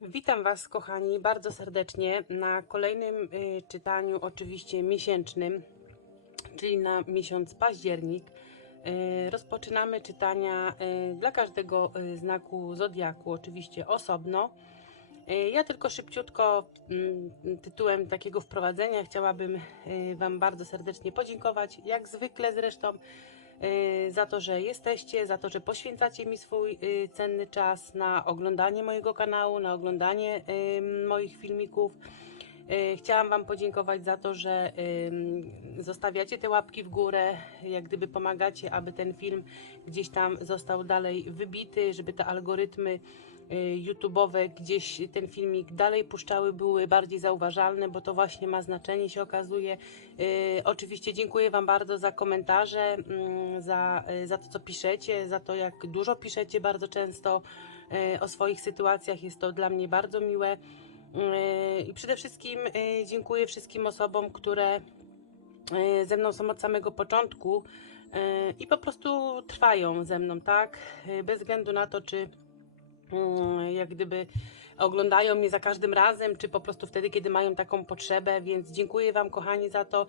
Witam Was, kochani, bardzo serdecznie na kolejnym y, czytaniu, oczywiście miesięcznym, czyli na miesiąc październik. Y, rozpoczynamy czytania y, dla każdego znaku zodiaku, oczywiście osobno. Ja tylko szybciutko mm, tytułem takiego wprowadzenia chciałabym Wam bardzo serdecznie podziękować, jak zwykle zresztą, za to, że jesteście, za to, że poświęcacie mi swój y, cenny czas na oglądanie mojego kanału, na oglądanie y, moich filmików. Y, Chciałam Wam podziękować za to, że zostawiacie te łapki w górę, jak gdyby pomagacie, aby ten film gdzieś tam został dalej wybity, żeby te algorytmy y, YouTube'owe gdzieś ten filmik dalej puszczały, były bardziej zauważalne, bo to właśnie ma znaczenie, się okazuje. Y, Oczywiście dziękuję Wam bardzo za komentarze, mm, za, za to, co piszecie, za to, jak dużo piszecie bardzo często o swoich sytuacjach. Jest to dla mnie bardzo miłe. Yy, I przede wszystkim yy, dziękuję wszystkim osobom, które yy, ze mną są od samego początku i po prostu trwają ze mną, tak? Bez względu na to, czy yy, jak gdyby oglądają mnie za każdym razem, czy po prostu wtedy, kiedy mają taką potrzebę, więc dziękuję Wam, kochani, za to.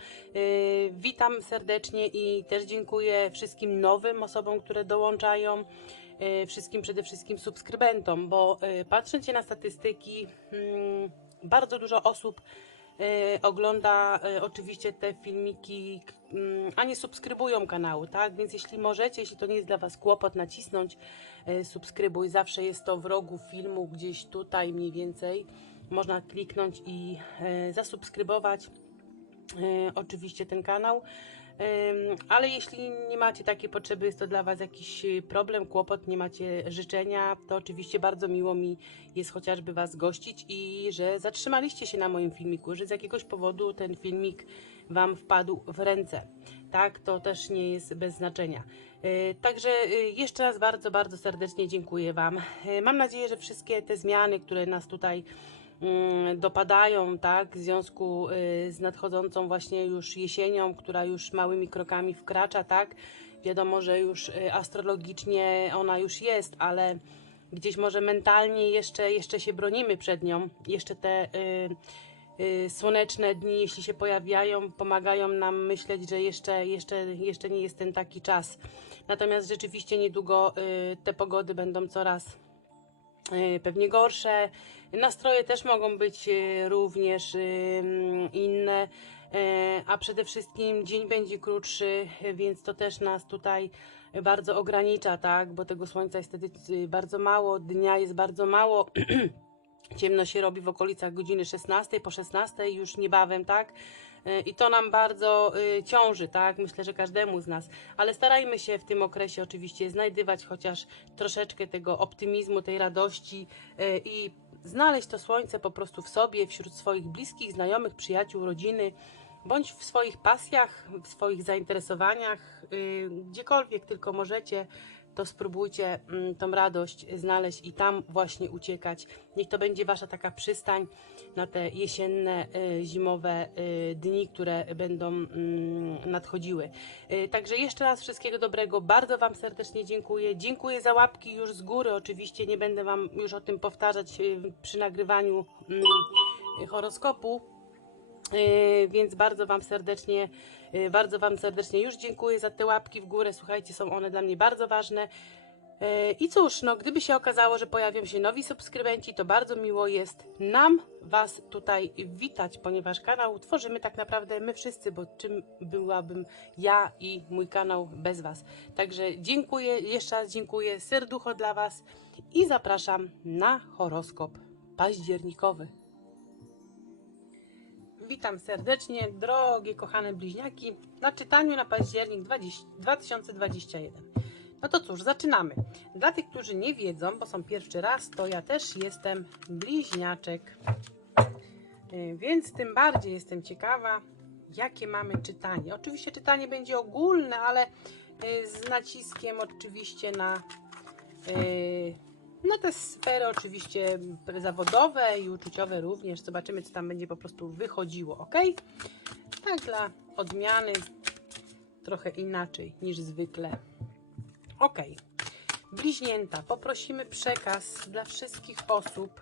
Witam serdecznie i też dziękuję wszystkim nowym osobom, które dołączają wszystkim przede wszystkim subskrybentom, bo e, patrząc na statystyki, mm, bardzo dużo osób e, ogląda oczywiście te filmiki, mm, a nie subskrybują kanału, tak? Więc jeśli możecie, jeśli to nie jest dla Was kłopot, nacisnąć subskrybuj, zawsze jest to w rogu filmu, gdzieś tutaj mniej więcej. Można kliknąć i zasubskrybować oczywiście ten kanał. Ale jeśli nie macie takiej potrzeby, jest to dla Was jakiś y, problem, kłopot, nie macie życzenia, to oczywiście bardzo miło mi jest chociażby Was gościć i że zatrzymaliście się na moim filmiku, że z jakiegoś powodu ten filmik Wam wpadł w ręce. Tak, to też nie jest bez znaczenia. Y, Także y, jeszcze raz bardzo, bardzo serdecznie dziękuję Wam. Mam nadzieję, że wszystkie te zmiany, które nas tutaj dopadają, tak, w związku y, z nadchodzącą właśnie już jesienią, która już małymi krokami wkracza, tak. Wiadomo, że już y, astrologicznie ona już jest, ale gdzieś może mentalnie jeszcze, jeszcze się bronimy przed nią. Jeszcze te y, y, słoneczne dni, jeśli się pojawiają, pomagają nam myśleć, że jeszcze, jeszcze, jeszcze nie jest ten taki czas. Natomiast rzeczywiście niedługo y, te pogody będą coraz pewnie gorsze. Nastroje też mogą być y, również y, inne, y, a przede wszystkim dzień będzie krótszy, y, więc to też nas tutaj bardzo ogranicza, tak? Bo tego słońca jest wtedy y, bardzo mało, dnia jest bardzo mało. Ciemno się robi w okolicach godziny 16, po 16 już niebawem, tak? Y, I to nam bardzo y, ciąży, tak? Myślę, że każdemu z nas. Ale starajmy się w tym okresie oczywiście znajdywać chociaż troszeczkę tego optymizmu, tej radości y, i znaleźć to słońce po prostu w sobie, wśród swoich bliskich, znajomych, przyjaciół, rodziny, bądź w swoich pasjach, w swoich zainteresowaniach, gdziekolwiek tylko możecie to spróbujcie mm, tą radość znaleźć i tam właśnie uciekać. Niech to będzie wasza taka przystań na te jesienne, y, zimowe y, dni, które będą mm, nadchodziły. Y, Także jeszcze raz wszystkiego dobrego. Bardzo wam serdecznie dziękuję. Dziękuję za łapki już z góry. Oczywiście nie będę wam już o tym powtarzać przy nagrywaniu mm, horoskopu. Więc bardzo Wam serdecznie, bardzo Wam serdecznie już dziękuję za te łapki w górę. Słuchajcie, są one dla mnie bardzo ważne. Yy, I cóż, no, gdyby się okazało, że pojawią się nowi subskrybenci, to bardzo miło jest nam Was tutaj witać, ponieważ kanał tworzymy tak naprawdę my wszyscy, bo czym byłabym ja i mój kanał bez Was. Także dziękuję, jeszcze raz dziękuję, serducho dla Was i zapraszam na horoskop październikowy. Witam serdecznie, drogie kochane bliźniaki, na czytaniu na październik 20, 2021. No to cóż, zaczynamy. Dla tych, którzy nie wiedzą, bo są pierwszy raz, to ja też jestem bliźniaczek. Yy, Więc tym bardziej jestem ciekawa, jakie mamy czytanie. Oczywiście czytanie będzie ogólne, ale yy, z naciskiem oczywiście na yy, no te sfery oczywiście zawodowe i uczuciowe również. Zobaczymy, co tam będzie po prostu wychodziło, ok? Tak dla odmiany trochę inaczej niż zwykle. Ok. Bliźnięta, poprosimy przekaz dla wszystkich osób,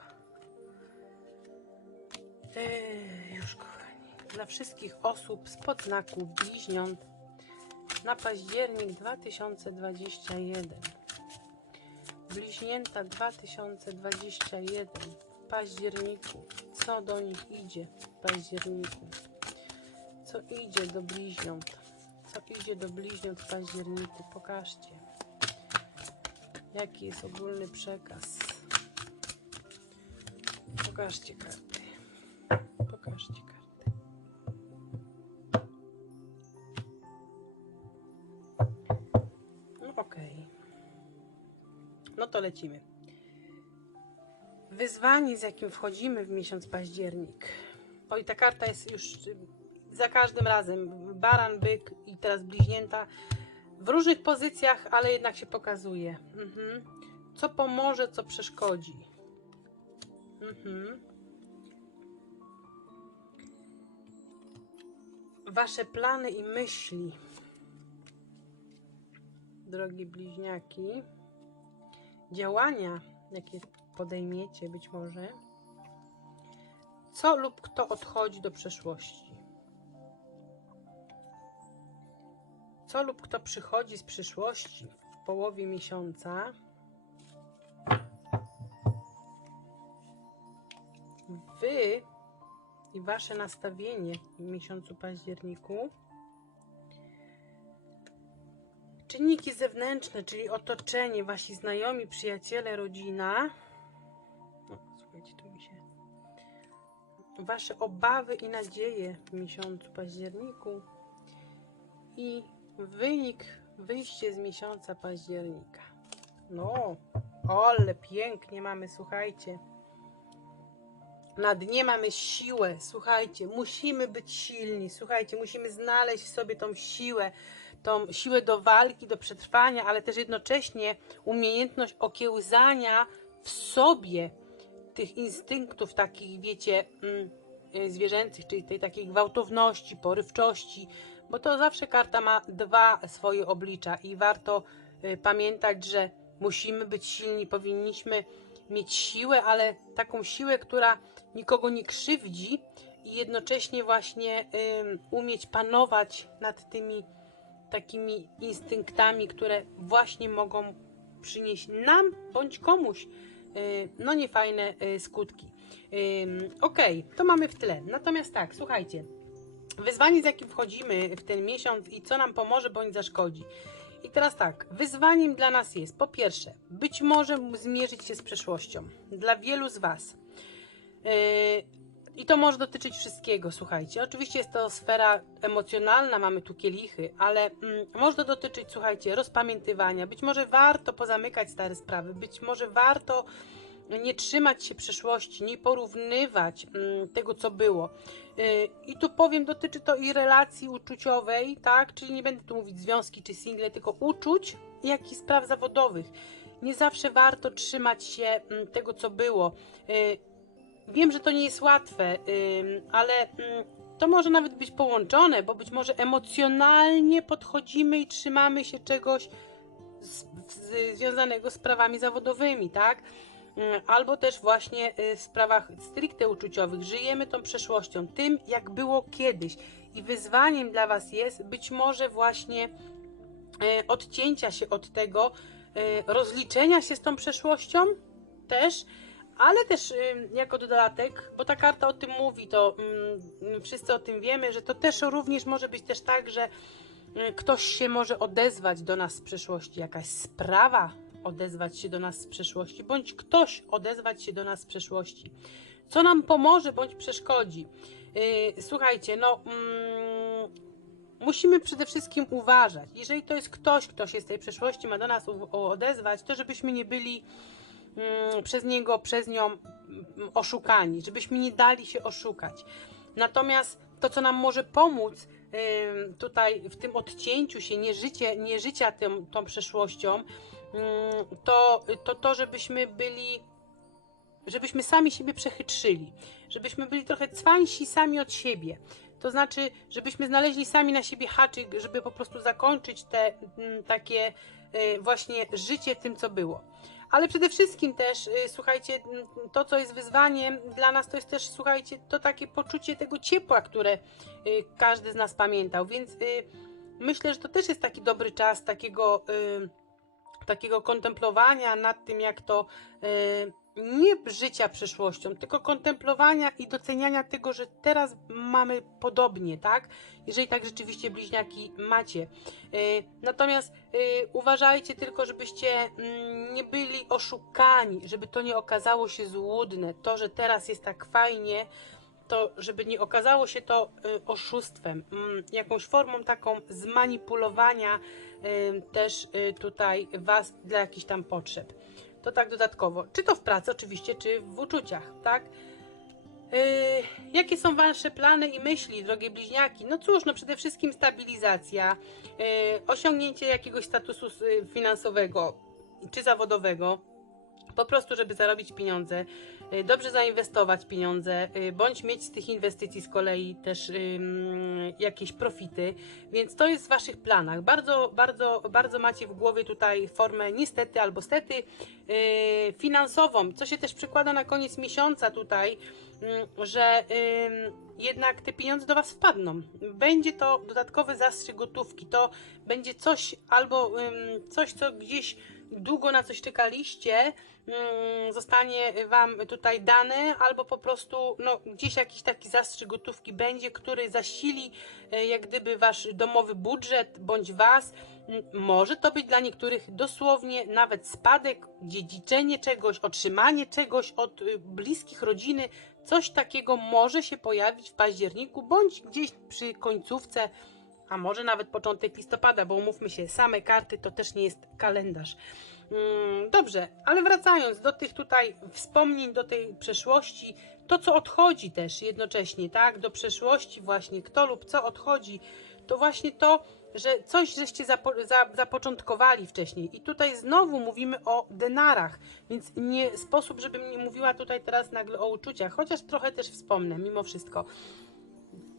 Eee, już kochani, dla wszystkich osób spod znaku bliźniąt na październik 2021. Bliźnięta 2021 w październiku. Co do nich idzie w październiku? Co idzie do bliźniąt? Co idzie do bliźniąt w październiku? Pokażcie. Jaki jest ogólny przekaz? Pokażcie karty. Pokażcie to lecimy. Wyzwanie, z jakim wchodzimy w miesiąc październik. Oj, ta karta jest już za każdym razem. Baran, byk i teraz bliźnięta. W różnych pozycjach, ale jednak się pokazuje. Mhm. Co pomoże, co przeszkodzi. Mhm. Wasze plany i myśli, drogie bliźniaki, działania, jakie podejmiecie być może, co lub kto odchodzi do przeszłości. Co lub kto przychodzi z przyszłości w połowie miesiąca. Wy i wasze nastawienie w miesiącu październiku. Czynniki zewnętrzne, czyli otoczenie, wasi znajomi, przyjaciele, rodzina. No, słuchajcie, tu mi się. Wasze obawy i nadzieje w miesiącu październiku. I wynik, wyjście z miesiąca października. No, ale pięknie mamy, słuchajcie. Na dnie mamy siłę, słuchajcie, musimy być silni, słuchajcie, musimy znaleźć w sobie tą siłę, tą siłę do walki, do przetrwania, ale też jednocześnie umiejętność okiełzania w sobie tych instynktów takich, wiecie, mm, y, zwierzęcych, czyli tej takiej gwałtowności, porywczości, bo to zawsze karta ma dwa swoje oblicza i warto y, pamiętać, że musimy być silni, powinniśmy mieć siłę, ale taką siłę, która nikogo nie krzywdzi i jednocześnie właśnie umieć panować nad tymi takimi instynktami, które właśnie mogą przynieść nam bądź komuś y, no niefajne y, skutki. Ym, Okej, to mamy w tle. Natomiast tak, słuchajcie, wyzwanie z jakim wchodzimy w ten miesiąc i co nam pomoże bądź zaszkodzi. I teraz tak, wyzwaniem dla nas jest po pierwsze, być może zmierzyć się z przeszłością. Dla wielu z Was. I to może dotyczyć wszystkiego, słuchajcie. Oczywiście jest to sfera emocjonalna, mamy tu kielichy, ale mm, może to dotyczyć, słuchajcie, rozpamiętywania. Być może warto pozamykać stare sprawy, być może warto nie trzymać się przeszłości, nie porównywać mm, tego, co było. Yy, I tu powiem, dotyczy to i relacji uczuciowej, tak? Czyli nie będę tu mówić związki czy single, tylko uczuć, jak i spraw zawodowych. Nie zawsze warto trzymać się mm, tego, co było. Wiem, że to nie jest łatwe, ale ym, to może nawet być połączone, bo być może emocjonalnie podchodzimy i trzymamy się czegoś z, z, związanego z sprawami zawodowymi, tak? Ym, Albo też właśnie y, w sprawach stricte uczuciowych. Żyjemy tą przeszłością, tym jak było kiedyś. I wyzwaniem dla Was jest być może właśnie y, odcięcia się od tego, y, rozliczenia się z tą przeszłością też, ale też jako dodatek, bo ta karta o tym mówi, to wszyscy o tym wiemy, że to też również może być też tak, że y, ktoś się może odezwać do nas z przeszłości, jakaś sprawa odezwać się do nas z przeszłości, bądź ktoś odezwać się do nas z przeszłości. Co nam pomoże bądź przeszkodzi? Yy, słuchajcie, no. Mm, musimy przede wszystkim uważać. Jeżeli to jest ktoś, kto się z tej przeszłości ma do nas odezwać, to żebyśmy nie byli przez niego, przez nią mm, oszukani, żebyśmy nie dali się oszukać. Natomiast to, co nam może pomóc tutaj w tym odcięciu się, nie, życie, nie życia tym, tą przeszłością, to, to to, żebyśmy byli, żebyśmy sami siebie przechytrzyli, żebyśmy byli trochę cwańsi sami od siebie. To znaczy, żebyśmy znaleźli sami na siebie haczyk, żeby po prostu zakończyć te mm, takie y, właśnie życie tym, co było. Ale przede wszystkim też, y, słuchajcie, to co jest wyzwaniem dla nas, to jest też, słuchajcie, to takie poczucie tego ciepła, które y, każdy z nas pamiętał, więc y, myślę, że to też jest taki dobry czas takiego, takiego kontemplowania nad tym, jak to nie życia przeszłością, tylko kontemplowania i doceniania tego, że teraz mamy podobnie, tak? Jeżeli tak rzeczywiście bliźniaki macie. Y, Natomiast y, uważajcie tylko, żebyście mm, nie byli oszukani, żeby to nie okazało się złudne. To, że teraz jest tak fajnie, to żeby nie okazało się to y, oszustwem, mm, jakąś formą taką zmanipulowania też tutaj was dla jakichś tam potrzeb. To tak dodatkowo. Czy to w pracy oczywiście, czy w uczuciach, tak? Yy, jakie są Wasze plany i myśli, drogie bliźniaki? No cóż, no przede wszystkim stabilizacja, yy, osiągnięcie jakiegoś statusu yy, finansowego czy zawodowego, po prostu, żeby zarobić pieniądze, yy, dobrze zainwestować pieniądze, yy, bądź mieć z tych inwestycji z kolei też jakieś profity, więc to jest w Waszych planach. Bardzo, bardzo, bardzo macie w głowie tutaj formę niestety albo stety yy, finansową, co się też przekłada na koniec miesiąca tutaj, mm, że jednak te pieniądze do Was wpadną. Będzie to dodatkowy zastrzyk gotówki, to będzie coś albo coś, co gdzieś długo na coś czekaliście, ym, zostanie Wam tutaj dane, albo po prostu no, gdzieś jakiś taki zastrzyk gotówki będzie, który zasili e, jak gdyby Wasz domowy budżet, bądź Was. Może to być dla niektórych dosłownie nawet spadek, dziedziczenie czegoś, otrzymanie czegoś od y, bliskich rodziny. Coś takiego może się pojawić w październiku, bądź gdzieś przy końcówce, a może nawet początek listopada, bo umówmy się, same karty to też nie jest kalendarz. Mm, Dobrze, ale wracając do tych tutaj wspomnień, do tej przeszłości, to co odchodzi też jednocześnie, tak, do przeszłości właśnie, kto lub co odchodzi, to właśnie to, że coś żeście zapo za, zapoczątkowali wcześniej. I tutaj znowu mówimy o denarach, więc nie sposób, żebym nie mówiła tutaj teraz nagle o uczuciach, chociaż trochę też wspomnę, mimo wszystko.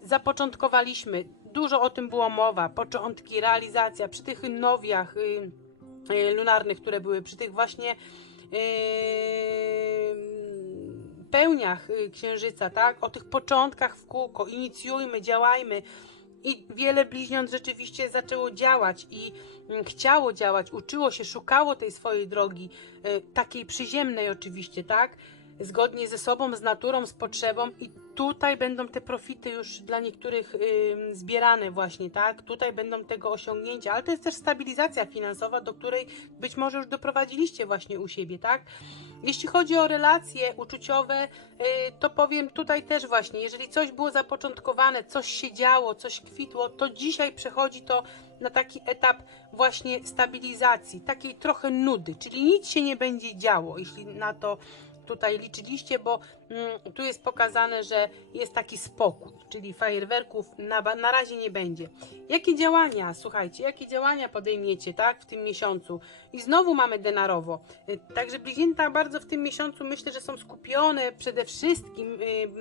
Zapoczątkowaliśmy, dużo o tym było mowa, początki, realizacja przy tych nowiach y, y, lunarnych, które były, przy tych właśnie yy, pełniach y, księżyca, tak? O tych początkach w kółko, inicjujmy, działajmy. I wiele bliźniąt rzeczywiście zaczęło działać i mm, chciało działać, uczyło się, szukało tej swojej drogi, y, takiej przyziemnej oczywiście, tak? Zgodnie ze sobą, z naturą, z potrzebą i tutaj będą te profity już dla niektórych ym, zbierane właśnie, tak? Tutaj będą tego osiągnięcia, ale to jest też stabilizacja finansowa, do której być może już doprowadziliście właśnie u siebie, tak? Jeśli chodzi o relacje uczuciowe, y, to powiem tutaj też właśnie, jeżeli coś było zapoczątkowane, coś się działo, coś kwitło, to dzisiaj przechodzi to na taki etap właśnie stabilizacji, takiej trochę nudy, czyli nic się nie będzie działo, jeśli na to tutaj liczyliście, bo mm, tu jest pokazane, że jest taki spokój, czyli fajerwerków na, na razie nie będzie. Jakie działania, słuchajcie, jakie działania podejmiecie, tak, w tym miesiącu? I znowu mamy denarowo. Także bliźnięta bardzo w tym miesiącu myślę, że są skupione przede wszystkim y, mm,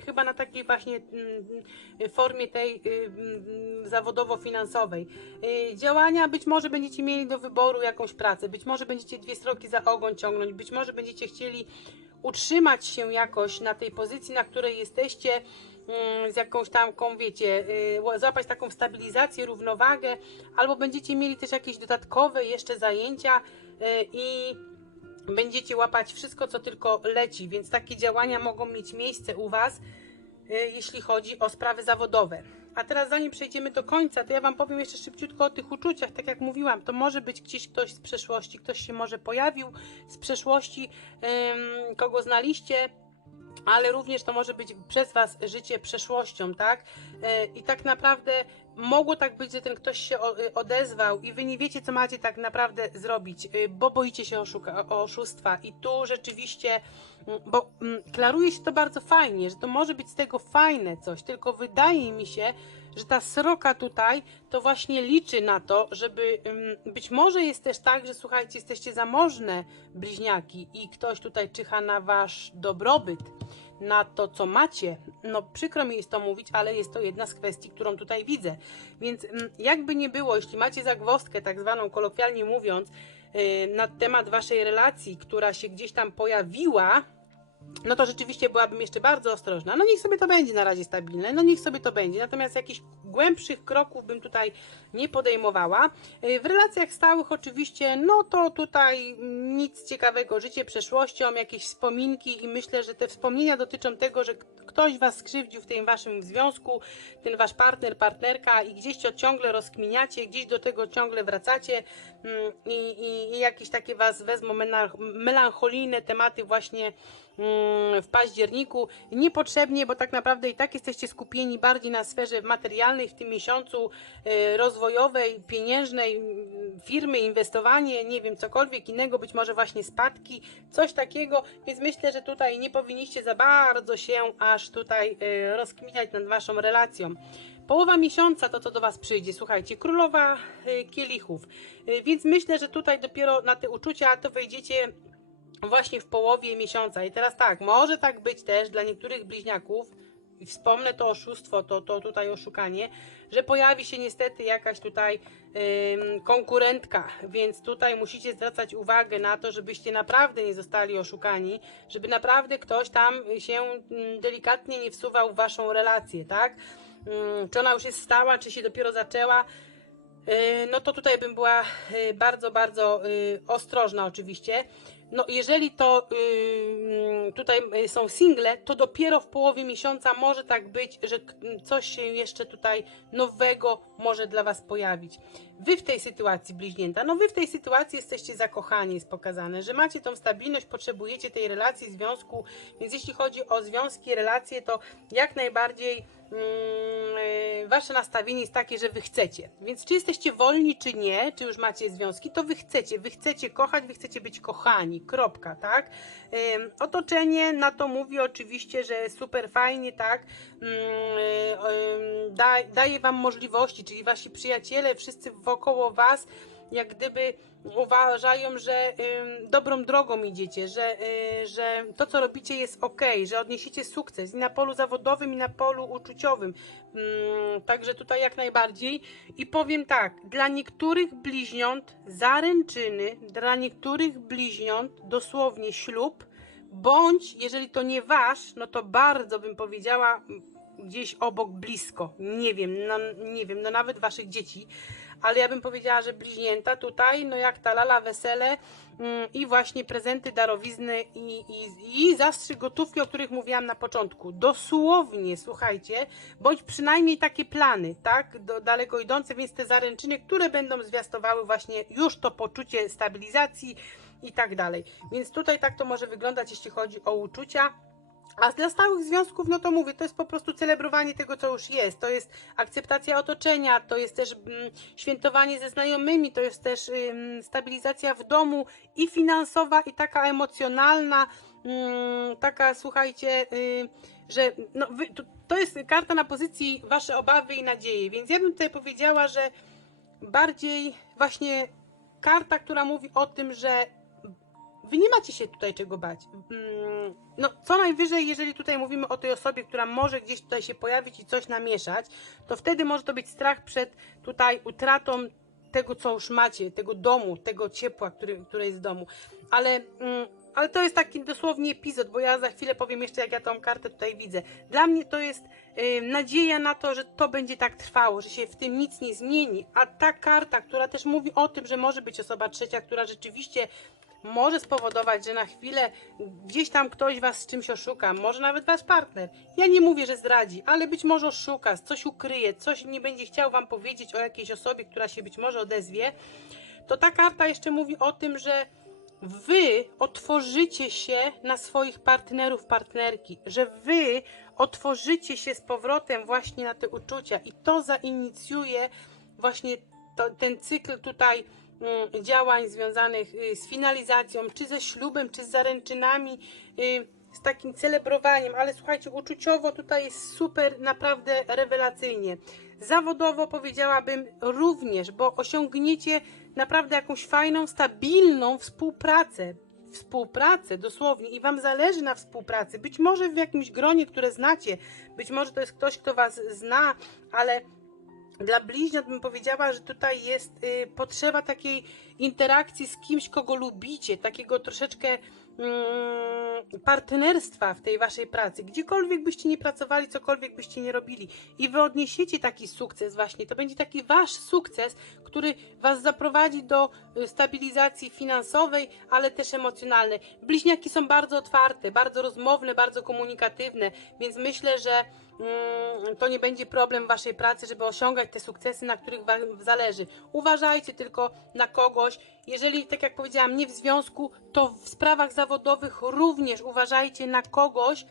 chyba na takiej właśnie mm, y, formie tej y, mm, zawodowo-finansowej. Y, Działania być może będziecie mieli do wyboru jakąś pracę, być może będziecie dwie stroki za ogon ciągnąć, być może będziecie chcieli utrzymać się jakoś na tej pozycji, na której jesteście, mm, z jakąś tamką, wiecie, y, złapać taką stabilizację, równowagę, albo będziecie mieli też jakieś dodatkowe jeszcze zajęcia i będziecie łapać wszystko, co tylko leci, więc takie działania mogą mieć miejsce u Was, y, jeśli chodzi o sprawy zawodowe. A teraz zanim przejdziemy do końca, to ja Wam powiem jeszcze szybciutko o tych uczuciach. Tak jak mówiłam, to może być gdzieś ktoś z przeszłości, ktoś się może pojawił z przeszłości, kogo znaliście, ale również to może być przez Was życie przeszłością, tak? E, I tak naprawdę mogło tak być, że ten ktoś się y, odezwał i Wy nie wiecie, co macie tak naprawdę zrobić, y, bo boicie się oszuka- oszustwa. I tu rzeczywiście, mm, bo mm, klaruje się to bardzo fajnie, że to może być z tego fajne coś, tylko wydaje mi się, że ta sroka tutaj to właśnie liczy na to, żeby być może jest też tak, że słuchajcie, jesteście zamożne bliźniaki i ktoś tutaj czyha na wasz dobrobyt, na to, co macie. No przykro mi jest to mówić, ale jest to jedna z kwestii, którą tutaj widzę. Więc jakby nie było, jeśli macie zagwozdkę, tak zwaną kolokwialnie mówiąc, y, na temat waszej relacji, która się gdzieś tam pojawiła, no to rzeczywiście byłabym jeszcze bardzo ostrożna. No niech sobie to będzie na razie stabilne, no niech sobie to będzie. Natomiast jakichś głębszych kroków bym tutaj nie podejmowała. Y, W relacjach stałych oczywiście, no to tutaj nic ciekawego, życie przeszłością, jakieś wspominki i myślę, że te wspomnienia dotyczą tego, że ktoś was skrzywdził w tym waszym związku, ten wasz partner, partnerka i gdzieś to ciągle rozkminiacie, gdzieś do tego ciągle wracacie mm, i, i, i jakieś takie was wezmą melancholijne tematy właśnie w październiku. Niepotrzebnie, bo tak naprawdę i tak jesteście skupieni bardziej na sferze materialnej w tym miesiącu, e, rozwojowej, pieniężnej, mm, firmy, inwestowanie, nie wiem, cokolwiek innego, być może właśnie spadki, coś takiego, więc myślę, że tutaj nie powinniście za bardzo się aż tutaj e, rozkminiać nad waszą relacją. Połowa miesiąca to, co do Was przyjdzie, słuchajcie, królowa e, kielichów, więc myślę, że tutaj dopiero na te uczucia to wejdziecie właśnie w połowie miesiąca. I teraz tak, może tak być też dla niektórych bliźniaków, i wspomnę to oszustwo, to, to tutaj oszukanie, że pojawi się niestety jakaś tutaj ym, konkurentka, więc tutaj musicie zwracać uwagę na to, żebyście naprawdę nie zostali oszukani, żeby naprawdę ktoś tam się delikatnie nie wsuwał w waszą relację, tak? Ym, Czy ona już jest stała, czy się dopiero zaczęła, Yy, no to tutaj bym była yy, bardzo, bardzo yy, ostrożna oczywiście. No jeżeli to yy, tutaj są single, to dopiero w połowie miesiąca może tak być, że coś się jeszcze tutaj nowego może dla Was pojawić. Wy w tej sytuacji, bliźnięta, no wy w tej sytuacji jesteście zakochani, jest pokazane, że macie tą stabilność, potrzebujecie tej relacji, związku, więc jeśli chodzi o związki, relacje, to jak najbardziej mm, yy, wasze nastawienie jest takie, że wy chcecie. Więc czy jesteście wolni, czy nie, czy już macie związki, to wy chcecie, wy chcecie kochać, wy chcecie być kochani, kropka, tak? Ym, otoczenie na to mówi oczywiście, że super fajnie, tak? Ym, ym, da, daje wam możliwości, czyli wasi przyjaciele, wszyscy wokoło was, jak gdyby uważają, że ym, dobrą drogą idziecie, że, y, że to, co robicie, jest ok, że odniesiecie sukces i na polu zawodowym, i na polu uczuciowym. Ym, także tutaj jak najbardziej. I powiem tak, dla niektórych bliźniąt zaręczyny, dla niektórych bliźniąt dosłownie ślub, bądź jeżeli to nie wasz, no to bardzo bym powiedziała gdzieś obok, blisko. Nie wiem, no, nie wiem, no nawet waszych dzieci ale ja bym powiedziała, że bliźnięta tutaj, no jak ta lala wesele mm, i właśnie prezenty, darowizny i, i, i zastrzyk gotówki, o których mówiłam na początku. Dosłownie, słuchajcie, bądź przynajmniej takie plany, tak, do, daleko idące, więc te zaręczyny, które będą zwiastowały właśnie już to poczucie stabilizacji i tak dalej. Więc tutaj tak to może wyglądać, jeśli chodzi o uczucia. A dla stałych związków, no to mówię, to jest po prostu celebrowanie tego, co już jest. To jest akceptacja otoczenia, to jest też mm, świętowanie ze znajomymi, to jest też ym, stabilizacja w domu i finansowa, i taka emocjonalna, mm, taka, słuchajcie, y, że no, wy, to, to jest karta na pozycji wasze obawy i nadzieje. Więc ja bym tutaj powiedziała, że bardziej właśnie karta, która mówi o tym, że wy nie macie się tutaj czego bać. Mm, No, co najwyżej, jeżeli tutaj mówimy o tej osobie, która może gdzieś tutaj się pojawić i coś namieszać, to wtedy może to być strach przed tutaj utratą tego, co już macie, tego domu, tego ciepła, który, które jest w domu. Ale, mm, ale to jest taki dosłownie epizod, bo ja za chwilę powiem jeszcze, jak ja tą kartę tutaj widzę. Dla mnie to jest y, nadzieja na to, że to będzie tak trwało, że się w tym nic nie zmieni. A ta karta, która też mówi o tym, że może być osoba trzecia, która rzeczywiście może spowodować, że na chwilę gdzieś tam ktoś was z czymś oszuka, może nawet wasz partner. Ja nie mówię, że zdradzi, ale być może oszuka, coś ukryje, coś nie będzie chciał wam powiedzieć o jakiejś osobie, która się być może odezwie. To ta karta jeszcze mówi o tym, że wy otworzycie się na swoich partnerów, partnerki, że wy otworzycie się z powrotem właśnie na te uczucia i to zainicjuje właśnie to, ten cykl tutaj działań związanych y, z finalizacją, czy ze ślubem, czy z zaręczynami, y, z takim celebrowaniem, ale słuchajcie, uczuciowo tutaj jest super, naprawdę rewelacyjnie. Zawodowo powiedziałabym również, bo osiągniecie naprawdę jakąś fajną, stabilną współpracę. Współpracę dosłownie i Wam zależy na współpracy. Być może w jakimś gronie, które znacie, być może to jest ktoś, kto Was zna, ale dla bliźniąt bym powiedziała, że tutaj jest y, potrzeba takiej interakcji z kimś, kogo lubicie, takiego troszeczkę mm, partnerstwa w tej waszej pracy. Gdziekolwiek byście nie pracowali, cokolwiek byście nie robili i wy odniesiecie taki sukces właśnie, to będzie taki wasz sukces, który was zaprowadzi do y, stabilizacji finansowej, ale też emocjonalnej. Bliźniaki są bardzo otwarte, bardzo rozmowne, bardzo komunikatywne, więc myślę, że to nie będzie problem w waszej pracy, żeby osiągać te sukcesy, na których wam zależy. Uważajcie tylko na kogoś, jeżeli, tak jak powiedziałam, nie w związku, to w sprawach zawodowych również uważajcie na kogoś,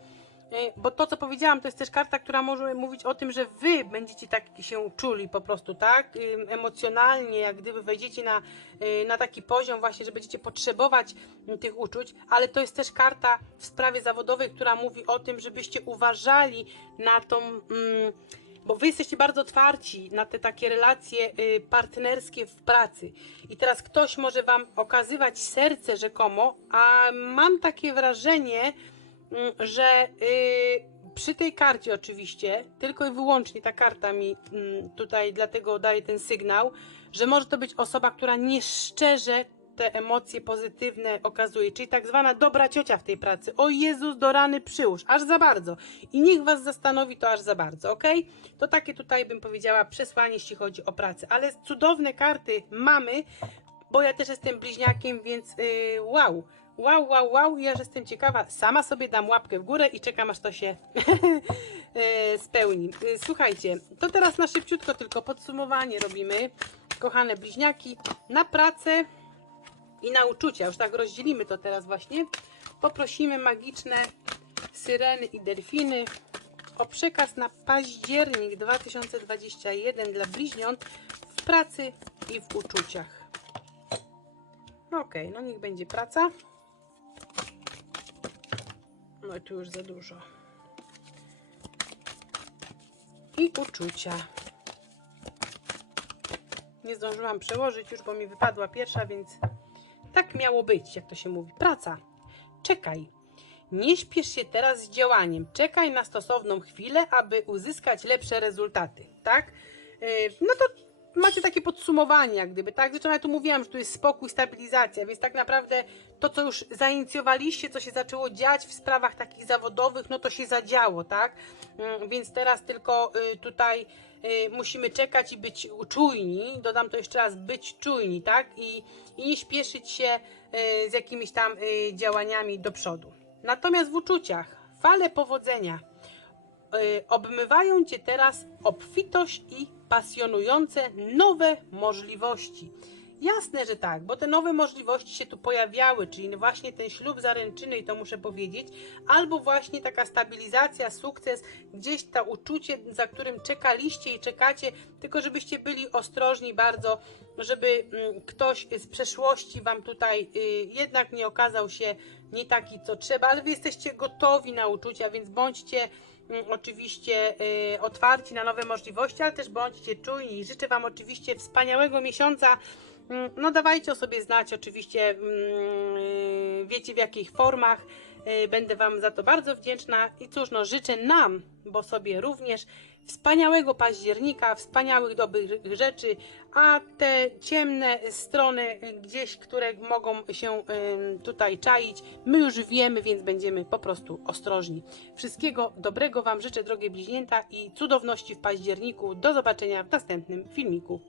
bo to, co powiedziałam, to jest też karta, która może mówić o tym, że wy będziecie tak się czuli po prostu, tak? Emocjonalnie, jak gdyby wejdziecie na, y, na taki poziom właśnie, że będziecie potrzebować mm, tych uczuć, ale to jest też karta w sprawie zawodowej, która mówi o tym, żebyście uważali na tą... Mm, bo wy jesteście bardzo otwarci na te takie relacje y, partnerskie w pracy. I teraz ktoś może wam okazywać serce rzekomo, a mam takie wrażenie, że y, przy tej karcie oczywiście, tylko i wyłącznie ta karta mi mm, tutaj dlatego daje ten sygnał, że może to być osoba, która nieszczerze te emocje pozytywne okazuje, czyli tak zwana dobra ciocia w tej pracy. O Jezus, do rany przyłóż, aż za bardzo. I niech was zastanowi to aż za bardzo, ok? To takie tutaj bym powiedziała przesłanie, jeśli chodzi o pracę. Ale cudowne karty mamy, bo ja też jestem bliźniakiem, więc yy, wow. Wow, wow, wow, ja już jestem ciekawa. Sama sobie dam łapkę w górę i czekam, aż to się e, spełni. E, Słuchajcie, to teraz na szybciutko tylko podsumowanie robimy, kochane bliźniaki, na pracę i na uczucia. Już tak rozdzielimy to teraz właśnie. Poprosimy magiczne syreny i delfiny o przekaz na październik 2021 dla bliźniąt w pracy i w uczuciach. No Okej, no niech będzie praca. No i tu już za dużo. I uczucia. Nie zdążyłam przełożyć już, bo mi wypadła pierwsza, więc tak miało być, jak to się mówi. Praca. Czekaj. Nie śpiesz się teraz z działaniem. Czekaj na stosowną chwilę, aby uzyskać lepsze rezultaty. Tak? Yy, No to macie takie podsumowanie, jak gdyby, tak? Zresztą ja tu mówiłam, że tu jest spokój, stabilizacja, więc tak naprawdę to, co już zainicjowaliście, co się zaczęło dziać w sprawach takich zawodowych, no to się zadziało, tak? Mm, Więc teraz tylko y, tutaj y, musimy czekać i być czujni, dodam to jeszcze raz, być czujni, tak? I, i nie śpieszyć się y, z jakimiś tam działaniami do przodu. Natomiast w uczuciach, fale powodzenia, obmywają Cię teraz obfitość i pasjonujące nowe możliwości. Jasne, że tak, bo te nowe możliwości się tu pojawiały, czyli właśnie ten ślub zaręczyny, i to muszę powiedzieć, albo właśnie taka stabilizacja, sukces, gdzieś to uczucie, za którym czekaliście i czekacie, tylko żebyście byli ostrożni bardzo, żeby mm, ktoś z przeszłości Wam tutaj y, jednak nie okazał się nie taki, co trzeba, ale Wy jesteście gotowi na uczucia, więc bądźcie mm, oczywiście y, otwarci na nowe możliwości, ale też bądźcie czujni. Życzę Wam oczywiście wspaniałego miesiąca. Mm, No dawajcie o sobie znać, oczywiście mm, y, wiecie w jakich formach. Y, Będę Wam za to bardzo wdzięczna i cóż, no życzę nam, bo sobie również wspaniałego października, wspaniałych dobrych rzeczy, a te ciemne strony gdzieś, które mogą się tutaj czaić, my już wiemy, więc będziemy po prostu ostrożni. Wszystkiego dobrego Wam życzę, drogie bliźnięta i cudowności w październiku. Do zobaczenia w następnym filmiku.